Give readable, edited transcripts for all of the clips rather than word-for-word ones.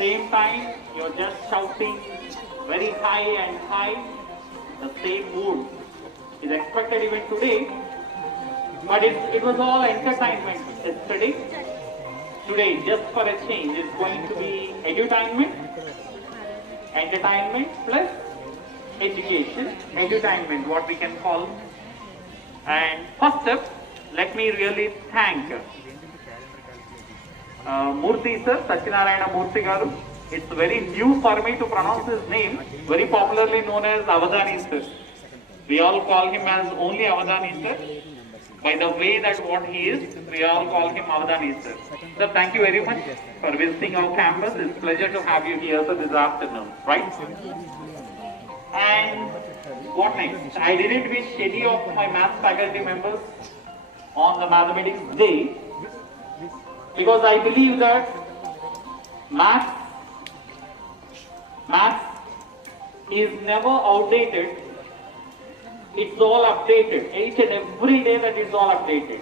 same time you're just shouting very high and high. The same mood is expected even today, but it was all entertainment yesterday. Today, just for a change, it's going to be entertainment plus education, edutainment, what we can call. And first up, let me really thank Murthy sir, Satyanarayana Murthy garu. It's very new for me to pronounce his name, very popularly known as Avadani sir. We all call him as only Avadani sir. By the way that what he is, we all call him Avadani sir. Sir, thank you very much for visiting our campus. It's a pleasure to have you here sir, this afternoon, right? And what next? I didn't wish any of my maths faculty members on the mathematics day, because I believe that maths is never outdated. It's all updated. Each and every day that is all updated.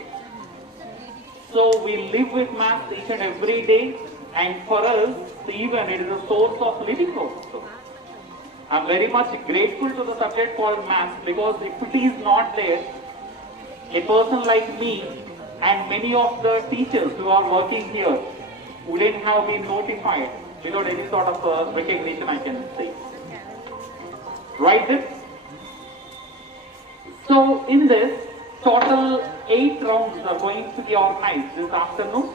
So we live with maths each and every day, and for us, even it is a source of living also. I'm very much grateful to the subject called maths, because if it is not there, a person like me and many of the teachers who are working here wouldn't have been notified without any sort of recognition, I can say. Right this? So in this, total 8 rounds are going to be organized this afternoon.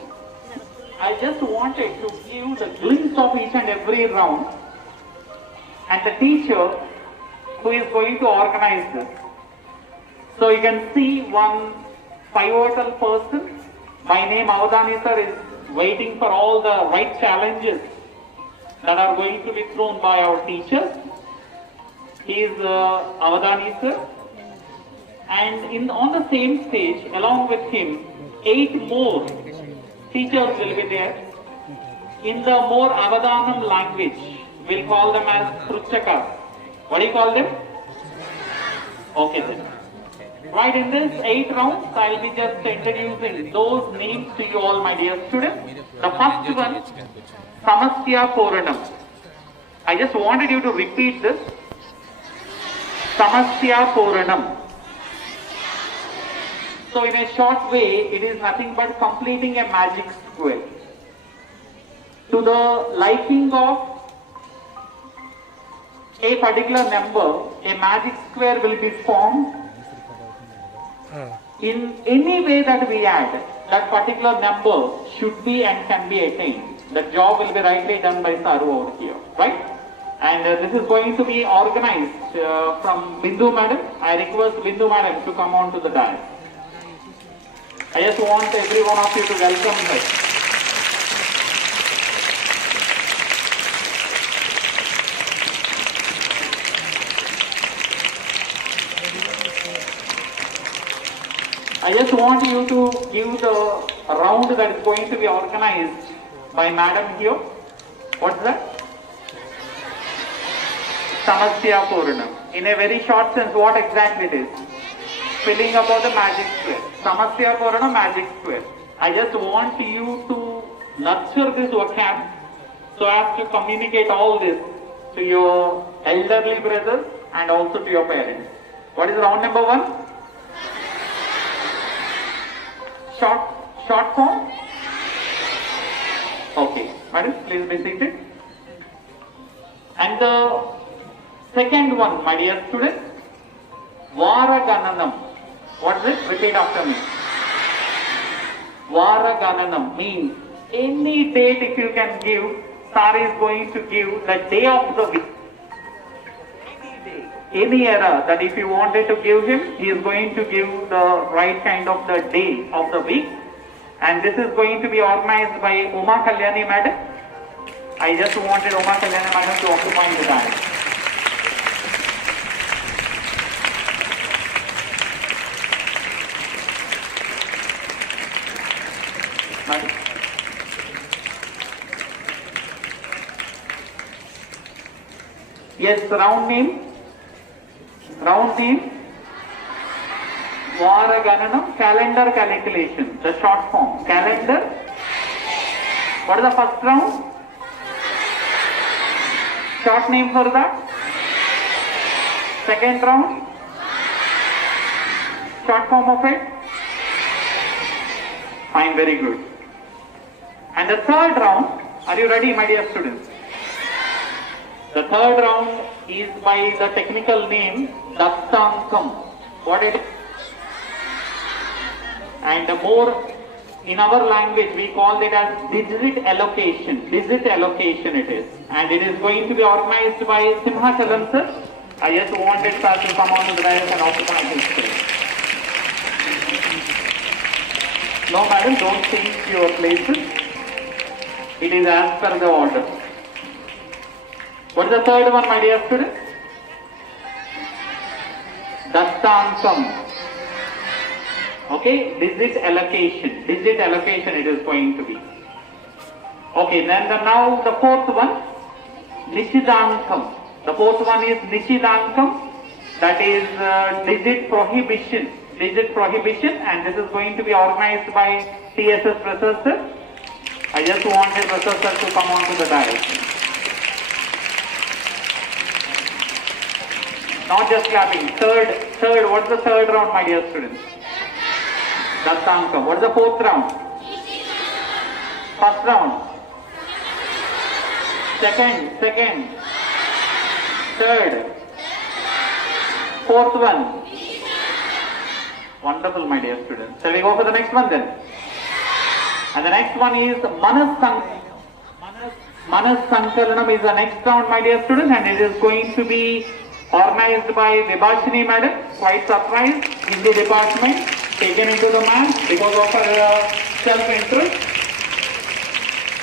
I just wanted to give the glimpse of each and every round, and the teacher who is going to organize this. So you can see one pivotal person by name Avadani sir is waiting for all the right challenges that are going to be thrown by our teachers. He is Avadani sir. And on the same stage, along with him, 8 more teachers will be there in the more Avadanam language. We'll call them as Pruchakas. What do you call them? Okay then. Right, in this 8 rounds, I'll be just introducing those names to you all, my dear students. The first one, Samasya Puranam. I just wanted you to repeat this. Samasya Puranam. So in a short way, it is nothing but completing a magic square. To the liking of a particular number, a magic square will be formed. In any way that we add, that particular number should be and can be attained. The job will be rightly done by Saru over here, right? And this is going to be organized from Bindu Madam. I request Bindu Madam to come on to the dais. I just want every one of you to welcome her. I just want you to give the round that is going to be organized by Madam here. What's that? Samasya Puranam. In a very short sense, what exactly it is? Spelling about the magic square. Samasya Puranam, magic square. I just want you to nurture this vocab so as to communicate all this to your elderly brothers and also to your parents. What is round number 1? Short form? Okay. Madam, please be seated. And the second one, my dear students, Varagananam. What is it? Repeat after me. Varagananam means any date if you can give, Sar is going to give the day of the week. Any era that if you wanted to give him, he is going to give the right kind of the day of the week. And this is going to be organized by Uma Kalyani Madam. I just wanted Uma Kalyani Madam to occupy the dais. Yes, round name. Round name. Varagananam, calendar calculation, the short form. Calendar. What is the first round? Short name for that? Second round? Short form of it? Fine, very good. And the third round, are you ready, my dear students? The third round is by the technical name Dastankam. What it is? And more in our language we call it as digit allocation. Digit allocation it is. And it is going to be organized by Simhachalam sir. I just wanted sir to come on to the dais and occupy his place. No madam, don't change your places. It is as per the order. What is the third one, my dear students? Dastankam. Okay, digit allocation. Digit allocation it is going to be. Okay, then now the fourth one, Nishidankam. The fourth one is Nishidankam. That is digit prohibition. Digit prohibition, and this is going to be organized by TSS Professor. I just wanted Professor to come on to the dais. Not just clapping. Third, what's the third round, my dear students? Dastankam. What's the fourth round? First round. Second. Third. Fourth one. Wonderful, my dear students. Shall we go for the next one then? And the next one is Manas Sankalanam is the next round, my dear students, and it is going to be organized by Vibhashini madam. Quite surprised, Hindi department, taken into the math because of her self-interest.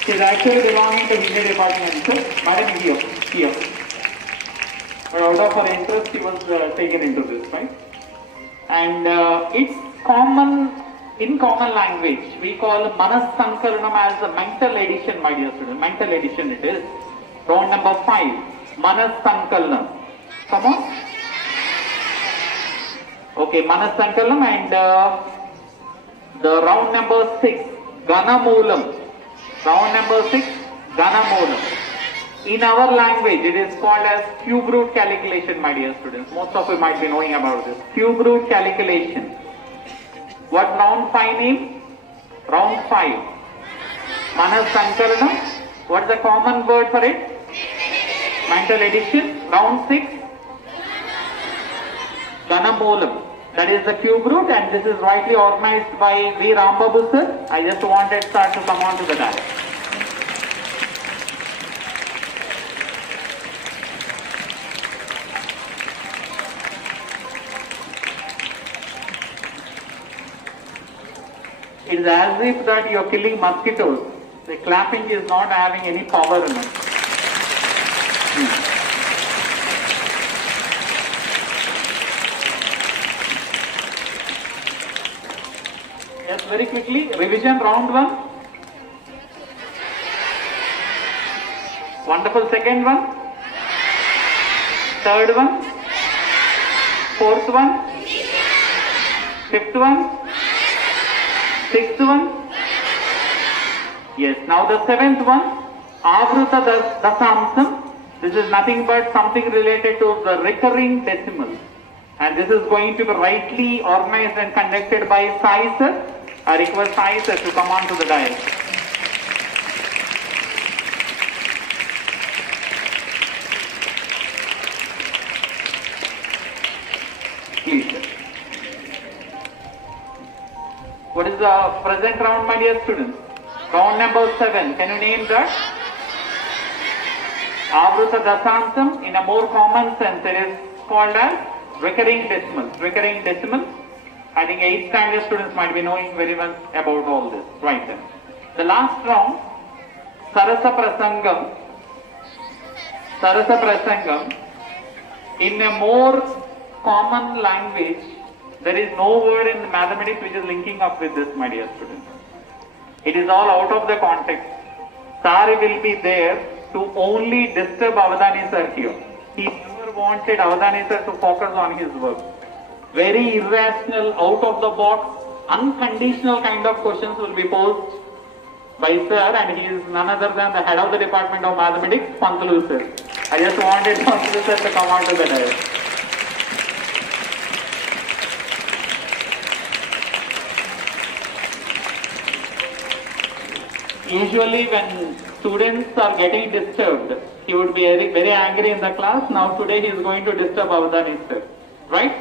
She is actually belonging to Hindi department, so madam here. But out of her interest, she was taken into this, right? And it's common, in common language, we call Manas Sankalanam as a mental edition, my dear students. Mental edition it is. Round number 5, Manas Sankalanam. Come on. Okay, Manas Sankalanam, and the round number 6, Ganamulam. Round number 6, Ganamulam. In our language, it is called as cube root calculation, my dear students. Most of you might be knowing about this. Cube root calculation. What round 5 name? Round 5. Manas Sankalanam. What's the common word for it? Mental addition. Round 6. Ganamulam. That is the cube root, and this is rightly organized by V. Rambabu sir. I just wanted sir to come on to the dais. It is as if that you are killing mosquitoes. The clapping is not having any power in it. Yes, very quickly, revision round 1. Wonderful, second one. Third one. Fourth one. Fifth one. Sixth one. Yes, now the seventh one, Avruta Dasamsam. This is nothing but something related to the recurring decimal. And this is going to be rightly organized and conducted by Sai sir. I request Sai sir to come on to the dais. Please, sir. What is the present round, my dear students? Round number 7. Can you name that? Avruta Dasamsam. In a more common sense, it is called as recurring decimals. Recurring decimals. I think 8th standard students might be knowing very well about all this. Right then. The last round, Sarasa Prasangam. Sarasa Prasangam. In a more common language, there is no word in mathematics which is linking up with this, my dear students. It is all out of the context. Sir will be there to only disturb Avadani sir here. He never wanted Avadani sir to focus on his work. Very irrational, out of the box, unconditional kind of questions will be posed by sir, and he is none other than the head of the Department of Mathematics, Pantulu sir. I just wanted Pantalu sir to come on to the dais. Usually when students are getting disturbed, he would be very, very angry in the class. Now today he is going to disturb Avadani sir. Right?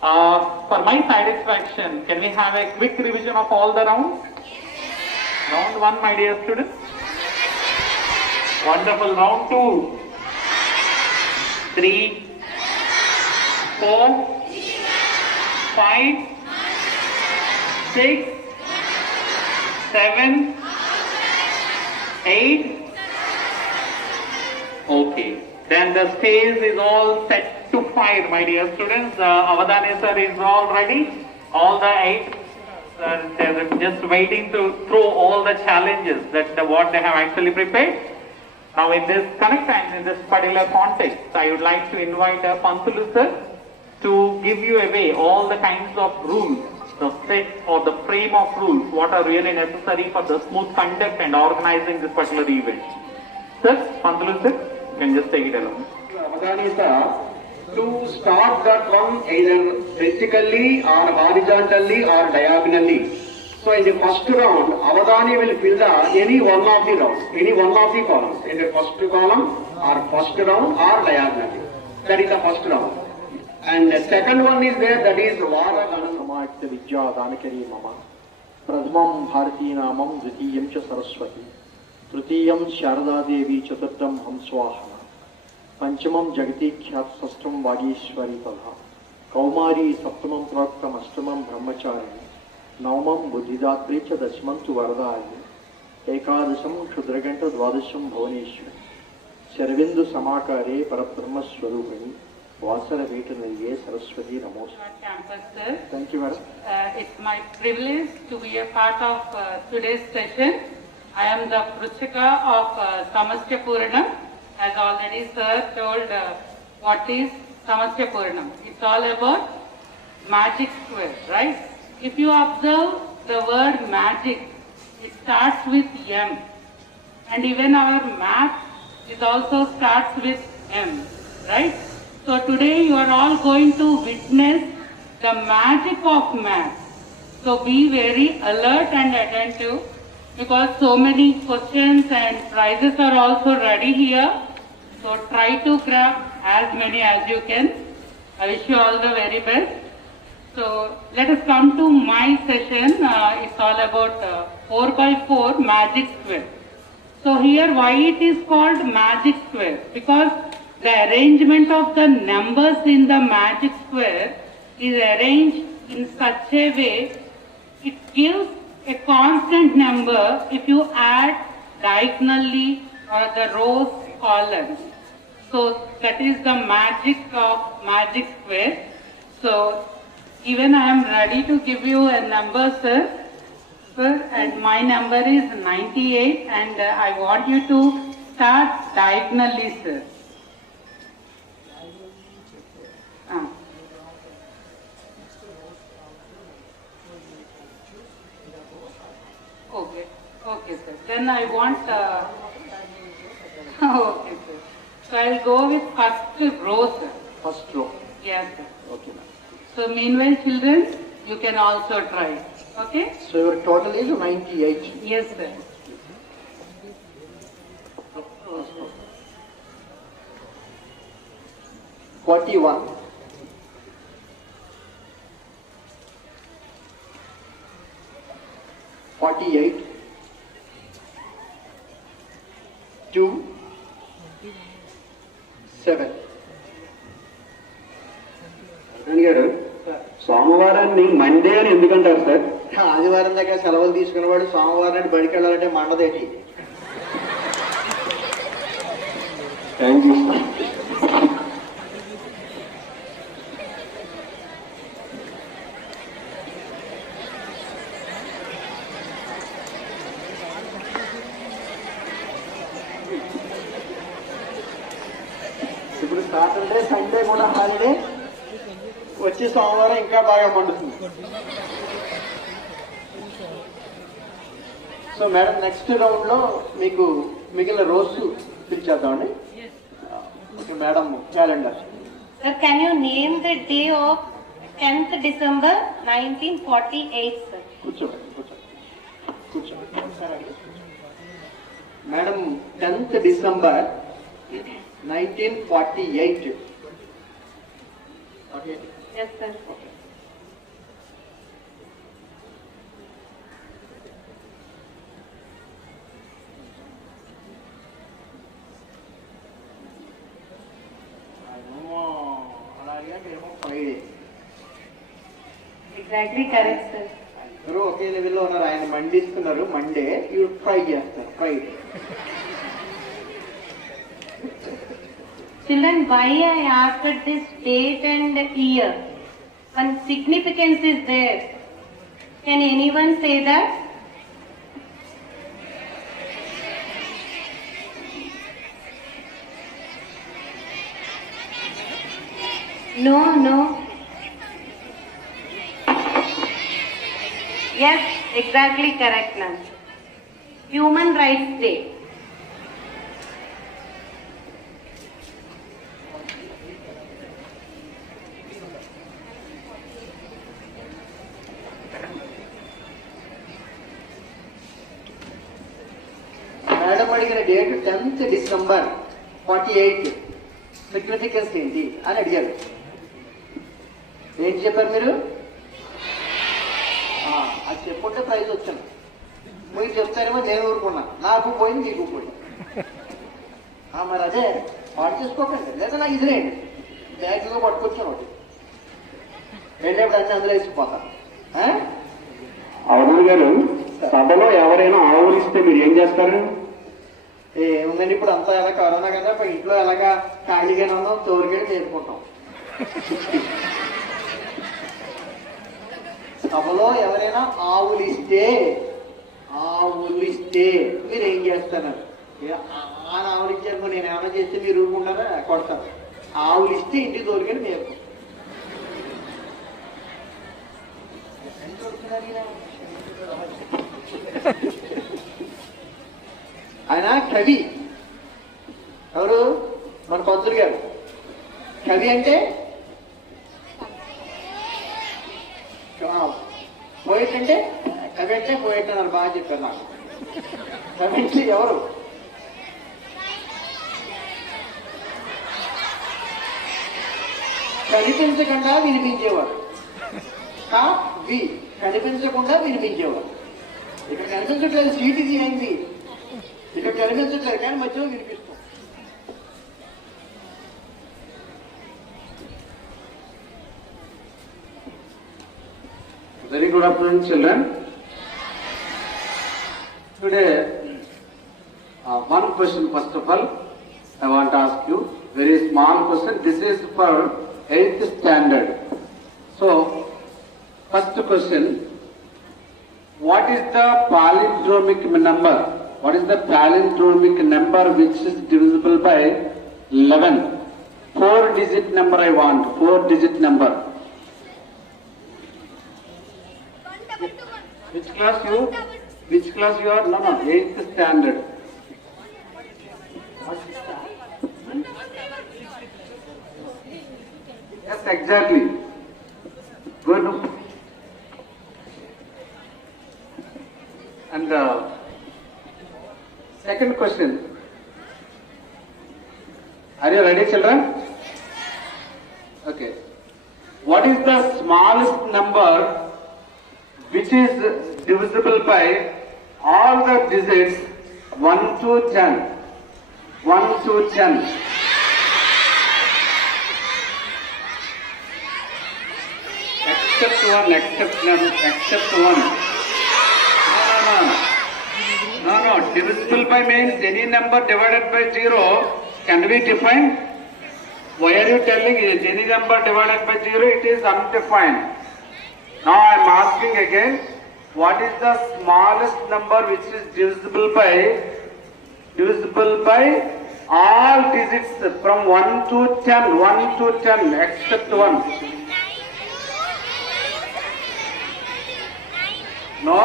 For my satisfaction, can we have a quick revision of all the rounds? Round 1, my dear students. Wonderful. Round 2. 3, 4, 5, 6, 7, 8. Okay. Then the stage is all set to fire, my dear students. Avadani sir is all ready. All the 8. They're just waiting to throw all the challenges that what they have actually prepared. Now in this correct and in this particular context, I would like to invite Pantalu sir to give you away all the kinds of rules, the set or the frame of rules, what are really necessary for the smooth conduct and organizing this particular event. Sir, Pantalu sir, you can just take it along. Avadani sir, to start that one either vertically or horizontally or diagonally. So in the first round, Avadani will fill the any one of the rounds, any one of the columns, in the first column or first round or diagonally. That is the first round. And the second one is there, that is Vara Samayakta Vidya Danakari Mama Pradhamam Bharati Namam Dvitiyam Cha Saraswati Trutiyam Sharada Devi Chaturtham Hamswahana Panchamam Jagati Khyat Sastram Vagishwari Talha Kaumari Saptamam Praktam Ashtamam Brahmachari Naumam Buddhidatri Cha Dashmantu Varadaya Ekadasham Kshudraganta Dvadasham Bhavaneshwari Sarvindu Samakare Parabrahma Swarupani Vasara Vetanariye Saraswati Namos. Campus, sir. Thank you, madam. It's my privilege to be a part of today's session. I am the Pruchika of Samastya Puranam. As already sir told what is Samastya Puranam. It's all about magic square, right? If you observe the word magic, it starts with M. And even our math, it also starts with M, right? So today you are all going to witness the magic of math. So be very alert and attentive because so many questions and prizes are also ready here. So try to grab as many as you can. I wish you all the very best. So let us come to my session. It's all about 4x4 magic square. So here why it is called magic square? Because the arrangement of the numbers in the magic square is arranged in such a way it gives a constant number if you add diagonally or the rows columns. So that is the magic of magic square. So even I am ready to give you a number, sir. Sir, and my number is 98 and I want you to start diagonally, sir. Okay, sir. Then I want, okay, sir. So I'll go with first row, sir. First row. Yes, sir. Okay, ma'am. So meanwhile, children, you can also try. Okay? So your total is 98. Yes, sir. 41. 48. 2. 7. గారు సోమవారాన్ని Monday అని ఎందుకంటారు sir? ఆదివారం దగ్గర సెలవులు తీసుకునేవాడు సోమవారం బడికి వెళ్ళాలంటే మండదేటి. Thank you. ఇప్పుడు సాటర్డే సండే కూడా హాలిడే, వచ్చి సోమవారం ఇంకా బాగా మండుతుంది. సో మేడం నెక్స్ట్ రౌండ్ లో మీకు మిగిలిన రోజు పిలిచేద్దామండి. Okay, madam, calendar. Sir, can you name the day of 10th December 1948, sir? కూర్చోండి. Madam 10th December 1948. Okay. Yes, sir. అలాగే ఫ్రైడే. Exactly correct, sir. అందరూ ఒకే లెవెల్లో ఉన్నారు. ఆయన మండిస్తున్నారు మండే, ఇవి ఫ్రై చేస్తారు Friday. Children, why I asked this date and year? One significance is there. Can anyone say that? No, no. Yes, exactly correct, ma'am. Human Rights Day. Madam అడిగిన date 10th December 48. Significance ఏంటి అని అడిగారు. ఏంటి చెప్పారు మీరు? అది చెప్పుంటే praise వచ్చాను. మీరు చెప్తారేమో నేను ఊరుకున్నా, నాకు పోయింది మీకు పోయింది. మరి అదే పాటు చేసుకోకండి, లేదా నాకు ఇదిలేండి. బ్యాగ్లో పట్టుకొచ్చాను ఒకటి, వెళ్ళేప్పుడు అన్ని అందులో వేసిపోతాను. అరుణ్ గారు, సభలో ఎవరైనా ఆవులు ఇస్తే మీరు ఏం చేస్తారు? ఏముందండి, ఇప్పుడు అంతా ఎలా కరోనా కదా, ఇంట్లో ఎలాగా ఖాళీగానే ఉన్నాం, తోరుగడి చేసుకుంటాం. సభలో ఎవరైనా ఆవులు ఇస్తే మీరు ఏం చేస్తున్నారు? ఆవులు ఇచ్చారు, నేను ఏమైనా చేస్తే మీరు ఊరుకుంటారా? కొడతారు. ఆవులు ఇస్తే ఇంటికి తోలుకెళ్ళి మేపు. ఆయన కవి. ఎవరు? మన పంతులు గారు. కవి అంటే పోయిట్ అంటే కవి అంటే పోయిట్ అన్నారు. బాగా చెప్పారు నాకు. కవి అంటే ఎవరు? కనిపించకుండా వినిపించేవారు. కవి కనిపించకుండా వినిపించేవారు. ఇక్కడ కనిపించట్లేదు, సీట్ ఇది అయింది. ఇక్కడ కనిపించట్లేదు కానీ మధ్యలో వినిపిస్తాం. Very good afternoon, children. Today, one question first of all, I want to ask you. Very small question. This is for 8th standard. So, first question, what is the palindromic number? What is the palindromic number which is divisible by 11? 4-digit number I want, 4-digit number. Which class you? Which class you are? No, 8th standard. Yes, exactly. Good. And second question. Are you ready, children? Okay. What is the smallest number which is divisible by all the digits 1 to 10? 1 to 10. Except one. No. Divisible by means any number divided by 0 can be defined. Why are you telling it? Any number divided by 0, it is undefined. Now I am asking again, what is the smallest number which is divisible by all digits from 1 to 10, 1 to 10 except 1? No?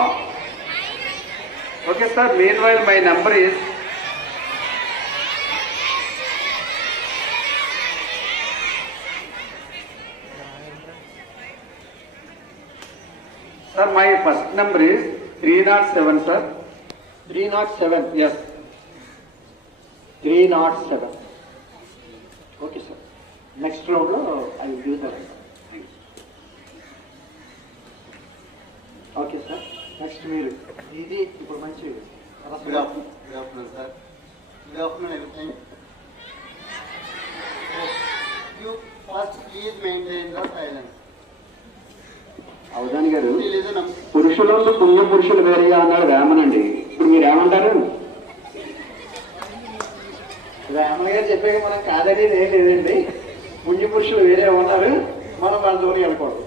Okay, sir. Meanwhile, my number is Sir, my first number is 307, sir. 307. Yes. 307. Okay, sir. Next round, I will do that. Okay, sir. Next మీరు ఇది ఇప్పుడు మంచి Good afternoon, sir. Good afternoon, everything. You first please maintain the silence. Avadhani గారు, Please listen up. పురుషులందు పుణ్య పురుషులు వేరేగా అన్నాడు వేమనండి. ఇప్పుడు మీరు ఏమంటారు? రామయ్య గారు చెప్పాక మనం కాదని ఏం లేదండి. పుణ్య పురుషులు వేరే ఉన్నారు, మనం వాళ్ళ జోలి వెళ్ళకూడదు.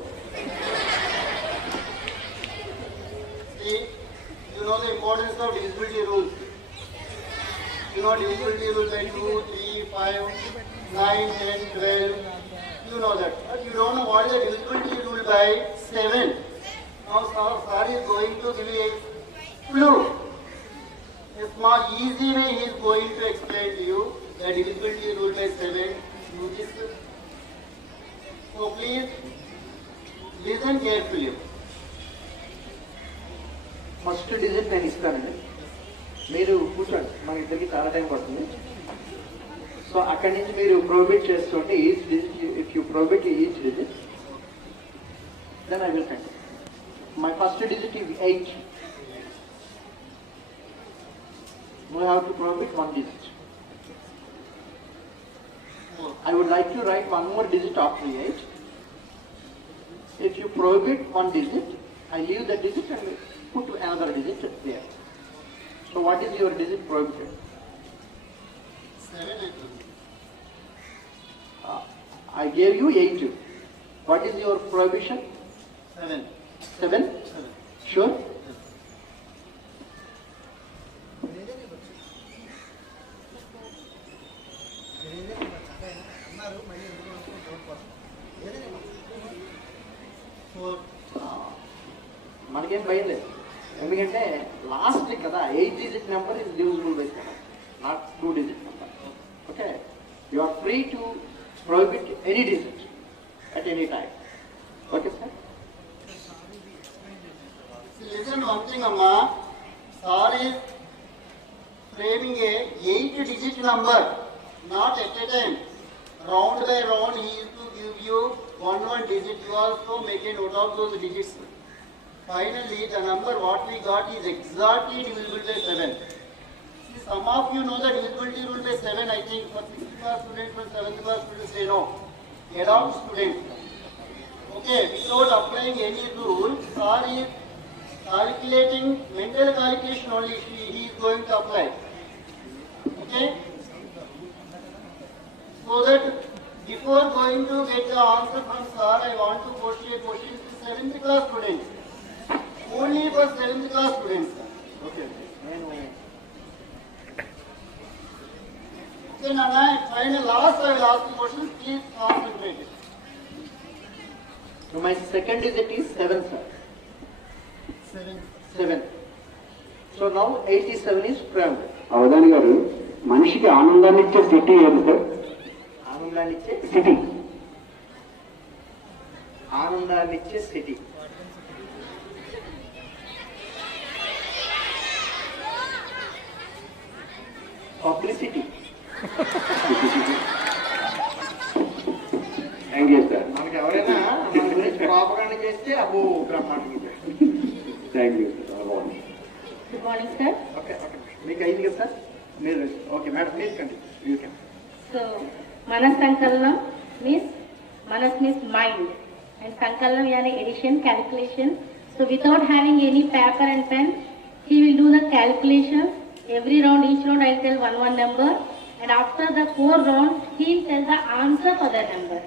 See, you know the importance of divisibility rules. You know divisibility rule by 2, 3, 5, 9, 10, 12. You know that. But you don't know what is the divisibility rule by 7. Now, sir is going to give you a clue. A small easy way he is going to explain to you the divisibility rule by 7. Use this. So please listen carefully. First digit నేను ఇస్తానండి, మీరు కూర్చోండి, మన ఇద్దరికి చాలా time పడుతుంది. So అక్కడి నుంచి మీరు ప్రోబిట్ చేస్తుంటే each digit, if you probit each digit, then I will continue. My first digit is 8. We have to probit one digit. I would like to write one more digit after 8. If you probit one digit, I leave the digit and put another digit there. So what is your digit prohibited? 7 I think. I gave you 8. What is your prohibition? 7. 7? 7. Sure? మనకేం భయం లేదు, ఎందుకంటే last కదా 8 digit number is divisible by 7, not 2 digit number. Okay, you are free to prohibit any digit at any time. Okay, sir? Listen one thing, Amma. Sir is framing a 8-digit number, not at a time. Round by round, he is to give you one digit. You also make a note of those digits. Finally, the number what we got is exactly divisible by 7. See, some of you know the divisibility rule by 7, I think. For 6th class students, for 7th class students, they know. Adult students. Okay, without applying any rule, sir is calculating, mental calculation only he is going to apply. Okay? So that before going to get the answer from sir, I want to pose a question to 7th class students. Only for 7th class students. Okay. Okay, Nana, final last I will ask you questions. Please concentrate. So my second digit is 7, sir. 7. So now 87 is framed. Avadhani గారు, మనిషికి ఆనందాన్ని ఇచ్చే city ఏది sir? ఆనందాన్ని ఇచ్చే city. ఆనందాన్ని ఇచ్చే city. Publicity. Thank you sir. మనకి ఎవరైనా మన గురించి ప్రాపగాండ చేస్తే అబ్బో బ్రహ్మాండంగా. Thank you sir. బాగుంది. Good morning, sir. Okay okay, మీకు అయింది కదా సార్? మీరు okay madam, please continue. You can. So, Manas Sankalanam means, Manas means mind, and Sankalanam yani addition, calculation. So without having any paper and pen, he will do the calculation. Every round, each round I will tell one number, and after the 4 rounds, he will tell the answer for that number.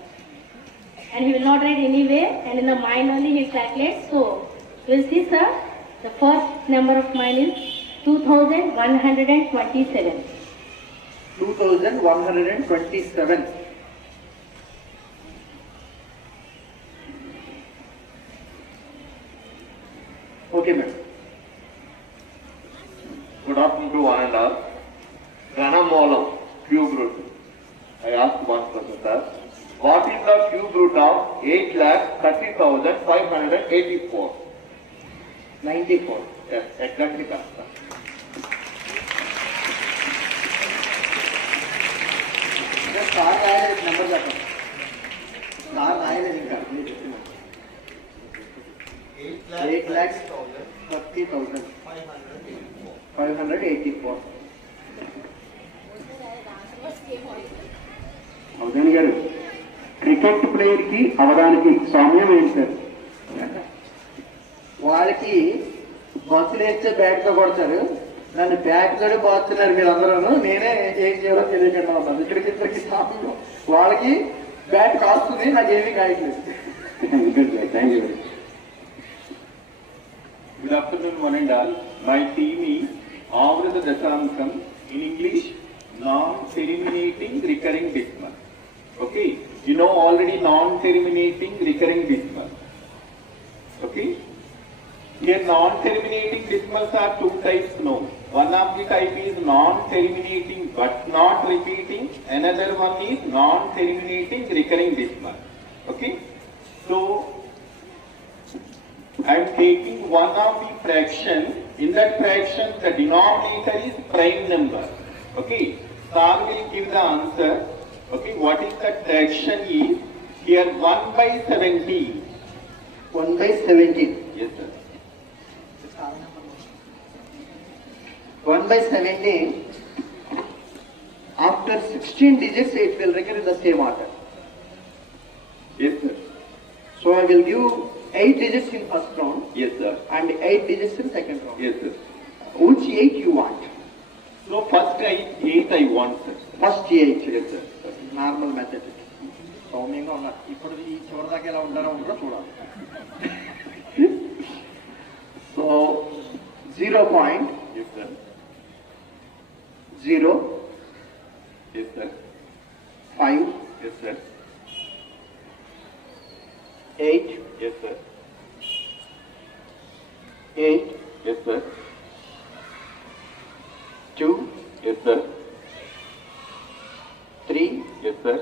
And he will not write anywhere, and in the mind only he will calculate. So, you will see, sir, the first number of mine is 2127. 2127. Okay, madam. Good afternoon to one and all. Ranamolam, cube root. I asked one question, sir. What is the cube root of 8,30,584? 94. Yes, exactly correct, sir. Sir రాయలేదు number చెప్పండి. Sir రాయలేదు ఇంకా 8,30,584. అవధాని గారు, cricket player కి అవడానికి సామ్యం ఏంటి sir? వాళ్ళకి బస్సులు వేస్తే బ్యాట్ తో కొడతారు, నన్ను బ్యాట్ తోటి పోతున్నారు మీరు అందరూ. నేనే ఏం చేయాలో తెలియకుండా ఉన్నాను. ఇద్దరికి సాంగ్ వాళ్ళకి బ్యాట్ కాస్తుంది, నాకేమీ కాయట్లేదు. Thank you. Good afternoon, one and all. My team is Avrada Dasamkam, in English, non-terminating recurring decimal. Okay, you know already non-terminating recurring decimal. Okay, here non-terminating decimals are two types known. One of the type is non-terminating but not repeating. Another one is non-terminating recurring decimal. Okay, so I am taking one of the fraction. In that fraction, the denominator is prime number. Okay, Sir will give the answer. Okay, what is that fraction is? Here 1/17. 1/17. Yes, sir. 1/17. After 16 digits, it will recur in the same order. Yes, sir. So I will give 8 digits in first round Yes, sir. and 8 digits in second round. Yes, sir. Which 8 you want? So first 8 I want, sir. First 8. Yes, sir. Normal method. సౌమ్యంగా ఉన్నారు. ఇప్పుడు ఈ చివరి దాకా ఎలా ఉంటారో చూడాలి. So 0.0 Yes, sir. 0 Yes, sir. 5 Yes, sir. 8 Yes, sir. 8 Yes, sir. 2 Yes, sir. 3 Yes, sir.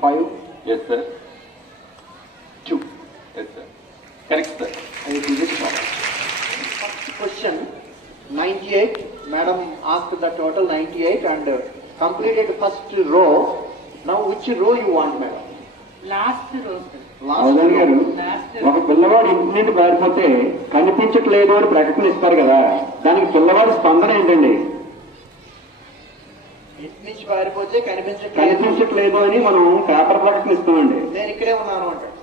5 Yes, sir. 2. Yes, sir. Correct, sir. 8 digits. First question 98. Madam asked the total 98 and completed first row. Now which row you want, madam? Last row, sir. Avadhani గారు, Last ఒక పిల్లవాడు ఇంటి నుండి పారిపోతే కనిపించట్లేదు అని ప్రకటన ఇస్తారు కదా, దానికి పిల్లవాడి స్పందన ఏంటండి? ఇంటి నుంచి పారిపోతే కనిపించట్లేదు, కనిపించట్లేదు అని మనం పేపర్ ప్రకటన ఇస్తామండి. నేను ఇక్కడే ఉన్నాను అంటాడు.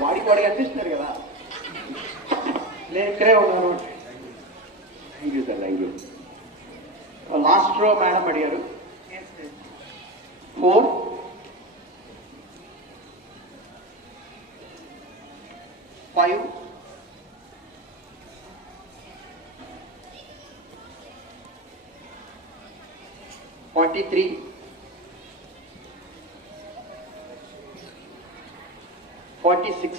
వాడికి కనిపిస్తున్నారు కదా, నేను ఇక్కడే ఉన్నాను అంటే. Thank you sir, thank you. Last రో మేడం అడిగారు. Yes, sir. 4 5 43 46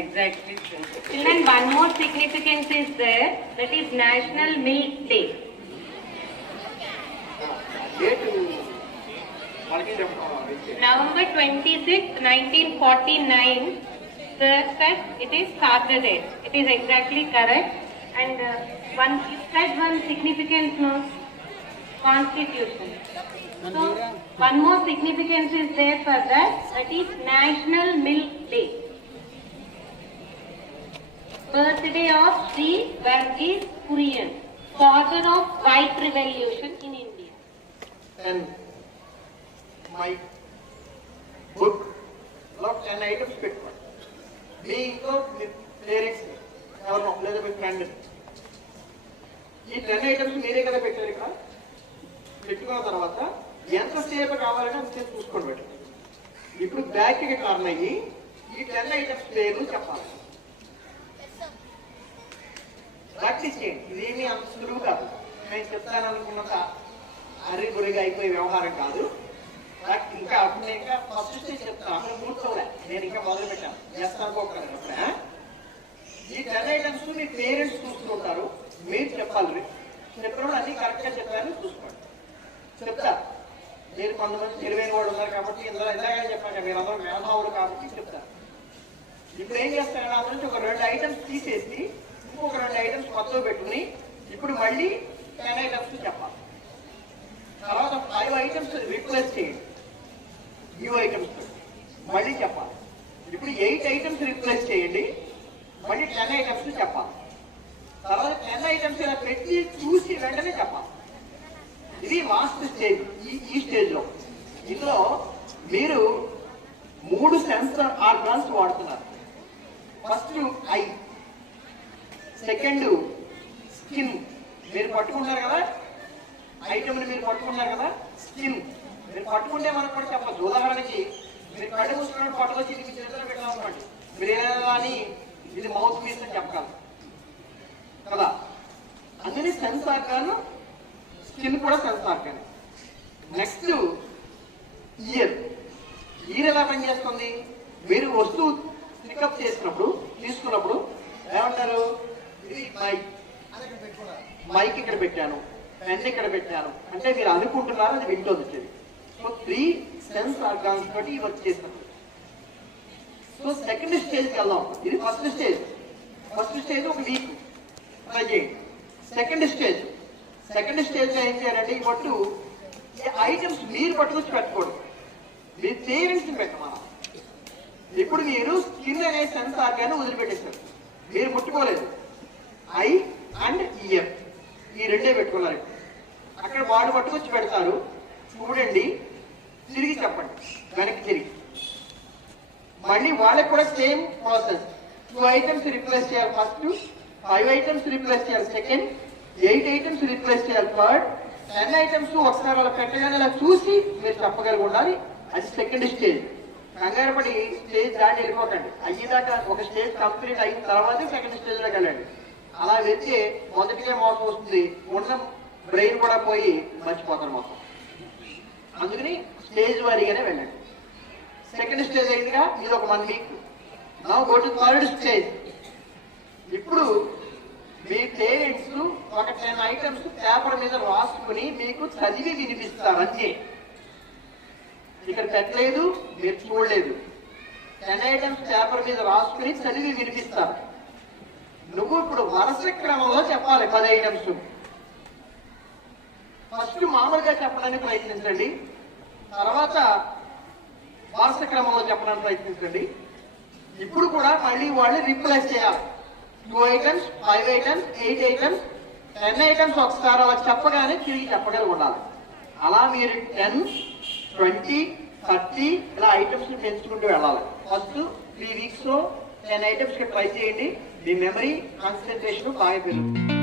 Exactly, sir. Children, one more significance is there, that is National Milk Day. Date వాళ్ళకి చెప్పండి. November 26, 1949, sir said it is Saturday. It is exactly correct. And one said one significance no Constitution. So one more significance is there for that. That is National Milk Day. Birthday of Sri Varghese Kurian, father of White Revolution in India. And my book లో 10 items పెట్టుకోండి. మీ ఇంట్లో parents ఎవరినో లేదా మీ friend, ఈ 10 items మీరే కదా పెట్టారు ఇక్కడ. పెట్టుకున్న తర్వాత ఎంతసేపు కావాలంటే అంతసేపు చూసుకొని పెట్టండి. ఇప్పుడు బ్యాక్ కి టర్న్ అయ్యి ఈ 10 items పేర్లు చెప్పాలి. ప్రాక్టీస్ చేయండి. ఇదేమీ అంత సులువు కాదు. నేను చెప్తాను అనుకున్నంత అరిగురిగా అయిపోయే వ్యవహారం కాదు. ఇంకా నేను ఇంకా ఫస్ట్ స్టేజ్ చెప్తాను. అసలు కూర్చోలే, నేను ఇంకా మొదలు పెట్టాను. చేస్తాను అనుకోకండి. అప్పుడే ఈ 10 ఐటమ్స్ మీ పేరెంట్స్ చూస్తుంటారు, మీరు చెప్పాలి. చెప్పినప్పుడు అన్ని కరెక్ట్ గా చెప్పాలని చూసుకోండి. చెప్తా మీరు కొంతమంది తెలివైన వాడు ఉన్నారు కాబట్టి ఇందులో ఎంతగా చెప్పాక మీరు అందరూ మేధావులు కాబట్టి చెప్తారు. ఇప్పుడు ఏం చేస్తారని అందులో నుంచి ఒక 2 ఐటమ్స్ తీసేసి ఇంకొక 2 ఐటమ్స్ కొత్తగా పెట్టుకుని ఇప్పుడు మళ్ళీ 10 ఐటమ్స్ చెప్పాలి. తర్వాత 5 ఐటమ్స్ రిప్లేస్ చేయండి. న్యూ ఐటమ్స్ మళ్ళీ చెప్పాలి. ఇప్పుడు 8 ఐటమ్స్ రిప్లేస్ చేయండి, మళ్ళీ 10 ఐటమ్స్ చెప్పాలి. తర్వాత 10 ఐటమ్స్ ఇలా పెట్టి చూసి వెంటనే చెప్పాలి. ఇది లాస్ట్ స్టేజ్. ఈ స్టేజ్ లో ఇందులో మీరు 3 సెన్సర్ ఆర్గాన్స్ వాడుతున్నారు. First I, second skin. మీరు పట్టుకుంటారు కదా ఐటమ్ ని, మీరు పట్టుకుంటారు కదా స్కిన్. మీరు పట్టుకుంటే మనకు కూడా చెప్పచ్చు. ఉదాహరణకి మీరు కళ్ళు మూసుకున్నప్పుడు పట్టుకొచ్చి ఇది మీ చేతిలో పెట్టాలనుకోండి, మీరు ఏదైనా అని ఇది మౌత్ పీస్ అని చెప్పగలరు కదా. అందుకని సెన్స్ ఆర్గాన్, స్కిన్ కూడా sense organ. Next year. Year ఎలా పనిచేస్తుంది? మీరు వస్తువు పికప్ చేసినప్పుడు, తీసుకున్నప్పుడు ఏమంటారు? ఇది మైక్, మైక్ ఇక్కడ పెట్టాను, పెన్ ఇక్కడ పెట్టాను అంటే మీరు అనుకుంటున్నారు, అది వింటోంది వచ్చేది. సో 3 సెన్స్ ఆర్గాన్స్ తోటి వర్క్ చేసినప్పుడు. సో సెకండ్ స్టేజ్కి వెళ్దాం. ఇది ఫస్ట్ స్టేజ్. ఫస్ట్ స్టేజ్ ఒక వీక్ ట్రై చేయండి. సెకండ్ స్టేజ్ ఏం చేయాలంటే ఈ పట్టు ఐటమ్స్ మీరు పట్టుకొచ్చి పెట్టుకోండి, మీ పేరెంట్స్ పెట్టమా. ఇప్పుడు మీరు స్కిన్ అనే సెన్స్ ఆర్గాన్ వదిలిపెట్టేశారు, మీరు ముట్టుకోలేదు. ఐ అండ్ ఇయర్ ఈ 2 పెట్టుకున్నారు. అక్కడ వాడు పట్టుకొచ్చి పెడతారు, చూడండి, తిరిగి చెప్పండి, వెనక్కి తిరిగి. మళ్ళీ వాళ్ళకి కూడా సేమ్ ప్రాసెస్. 2 ఐటమ్స్ రిప్లేస్ చేయాలి ఫస్ట్, 5 ఐటమ్స్ రిప్లేస్ చేయాలి సెకండ్, 8 ఐటమ్స్ రిప్లేస్ చేయాలి థర్డ్, 10 ఐటమ్స్ ఒకసారి వాళ్ళ పెట్టగానే ఇలా చూసి మీరు చెప్పగలిగి ఉండాలి. అది సెకండ్ స్టేజ్. కంగారు పడి స్టేజ్ దాటి వెళ్ళిపోకండి. అయ్యేదాకా ఒక స్టేజ్ కంప్లీట్ అయిన తర్వాత సెకండ్ స్టేజ్ లోకి వెళ్ళండి. అలా వెళ్తే మొదటిగా మోసం వస్తుంది, ఉన్న బ్రెయిన్ కూడా పోయి మర్చిపోతారు మొత్తం. అందుకని స్టేజ్ వారీగానే వెళ్ళండి. సెకండ్ స్టేజ్ అయిందిగా, ఇది ఒక 1 week. Now go to third stage. ఇప్పుడు మీ పేరెంట్స్ ఒక 10 ఐటమ్స్ పేపర్ మీద రాసుకుని మీకు చదివి వినిపిస్తారు అంతే. ఇక్కడ పెట్టలేదు, మీరు చూడలేదు. 10 ఐటమ్స్ పేపర్ మీద రాసుకుని చదివి వినిపిస్తారు. నువ్వు ఇప్పుడు వరుస క్రమంలో చెప్పాలి 10 ఐటమ్స్. ఫస్ట్ మామూలుగా చెప్పడానికి ప్రయత్నించండి, తర్వాత వరుస క్రమంలో చెప్పడానికి ప్రయత్నించండి. ఇప్పుడు కూడా మళ్ళీ వాళ్ళు రిప్లేస్ చేయాలి. 2 ఐటమ్స్, 5 ఐటమ్స్, 8 ఐటమ్స్, 10 ఐటమ్స్ ఒకసారి అలా చెప్పగానే తిరిగి చెప్పగలిగి ఉండాలి. అలా మీరు 10, 20, 30 ఇలా ఐటమ్స్ పెంచుకుంటూ వెళ్ళాలి. ఫస్ట్ 3 వీక్స్ లో 10 ఐటమ్స్ ట్రై చేయండి. మీ మెమరీ, కాన్సన్ట్రేషన్ బాగా పెరుగుతుంది.